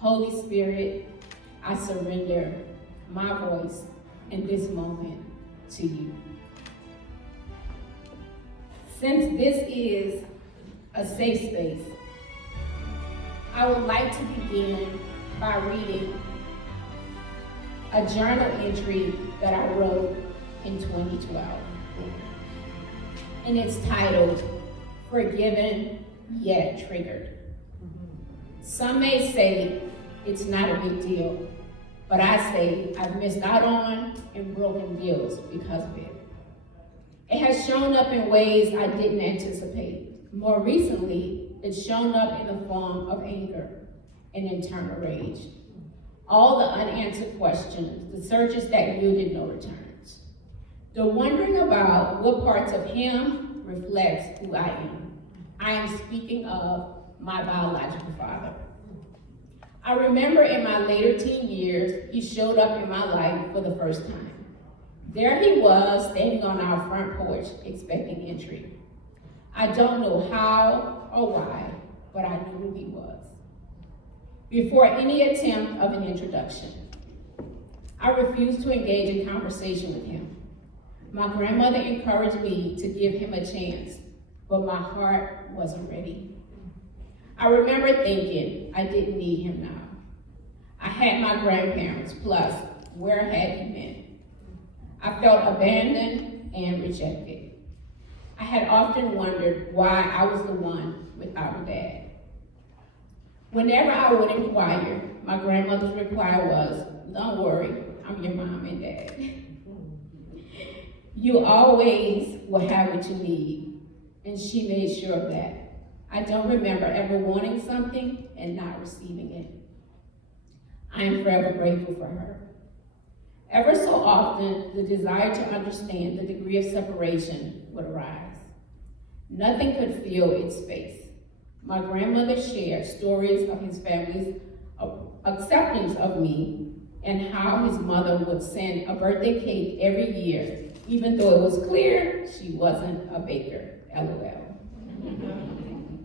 Holy Spirit, I surrender my voice in this moment to you. Since this is a safe space, I would like to begin by reading a journal entry that I wrote in 2012. And it's titled, Forgiven Yet Triggered. Some may say it's not a big deal, but I say I've missed out on and broken deals because of it. It has shown up in ways I didn't anticipate. More recently, it's shown up in the form of anger and internal rage. All the unanswered questions, the searches that yielded no returns. The wondering about what parts of him reflects who I am. I am speaking of my biological father. I remember in my later teen years, he showed up in my life for the first time. There he was, standing on our front porch, expecting entry. I don't know how or why, but I knew who he was. Before any attempt of an introduction, I refused to engage in conversation with him. My grandmother encouraged me to give him a chance, but my heart wasn't ready. I remember thinking I didn't need him now. I had my grandparents, plus where had he been? I felt abandoned and rejected. I had often wondered why I was the one without a dad. Whenever I would inquire, my grandmother's reply was, "Don't worry, I'm your mom and dad." You always will have what you need, and she made sure of that. I don't remember ever wanting something and not receiving it. I am forever grateful for her. Ever so often, the desire to understand the degree of separation would arise. Nothing could fill its space. My grandmother shared stories of his family's acceptance of me and how his mother would send a birthday cake every year, even though it was clear she wasn't a baker, LOL.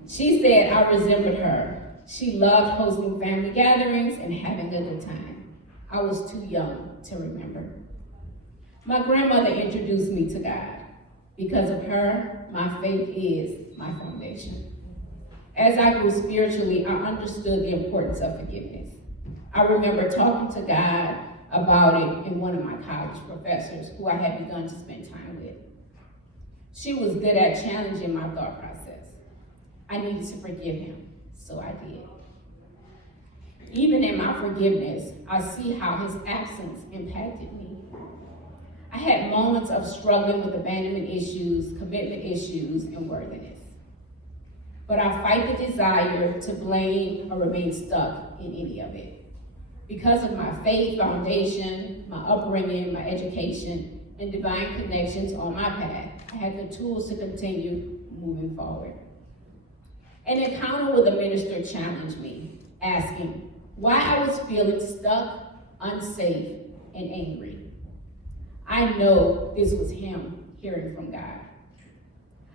She said I resembled her. She loved hosting family gatherings and having a good time. I was too young to remember. My grandmother introduced me to God. Because of her, my faith is my foundation. As I grew spiritually, I understood the importance of forgiveness. I remember talking to God about it in one of my college professors who I had begun to spend time with. She was good at challenging my thought process. I needed to forgive him, so I did. Even in my forgiveness, I see how his absence impacted me. I had moments of struggling with abandonment issues, commitment issues, and worthiness. But I fight the desire to blame or remain stuck in any of it. Because of my faith foundation, my upbringing, my education, and divine connections on my path, I had the tools to continue moving forward. An encounter with a minister challenged me, asking why I was feeling stuck, unsafe, and angry. I know this was him hearing from God.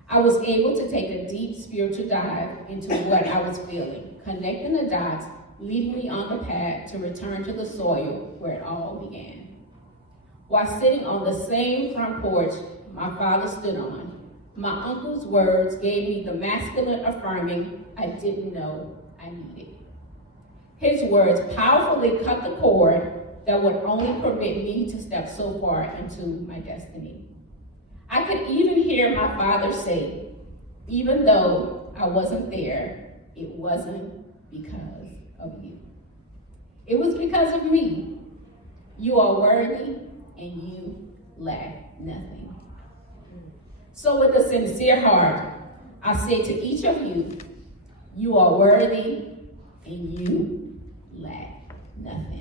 I was able to take a deep spiritual dive into what I was feeling, connecting the dots, leading me on the path to return to the soil where it all began. While sitting on the same front porch my father stood on, my uncle's words gave me the masculine affirming I didn't know I needed. His words powerfully cut the cord that would only permit me to step so far into my destiny. I could even hear my father say, even though I wasn't there, it wasn't because of you. It was because of me. You are worthy and you lack nothing. So with a sincere heart, I say to each of you, you are worthy and you lack nothing.